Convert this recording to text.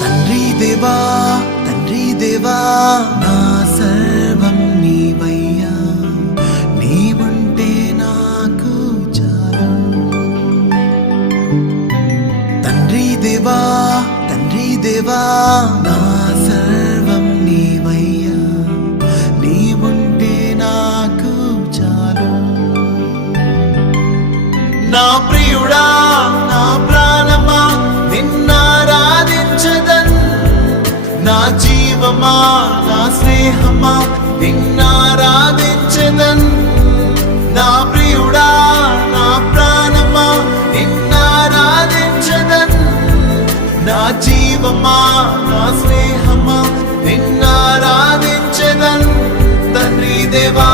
తండ్రి దేవా తండ్రి దేవా నా సర్వం నీవయ్యా, నీవుంటే నాకు చాలు. తండ్రి దేవా తండ్రి దేవా నా సర్వం నీవయ్యా, నీవుంటే నాకు చాలు. నా ప్రియుడా నా ప్రాణమా నిన్నారాధించదన్, నా జీవమా నా స్నేహమా నిన్నారాధించదన్. నా ప్రియుడా నా ప్రాణమా నిన్నారాధించదన్, నా జీవమా నా స్నేహమా నిన్నారాధించదన్. తండ్రి దేవా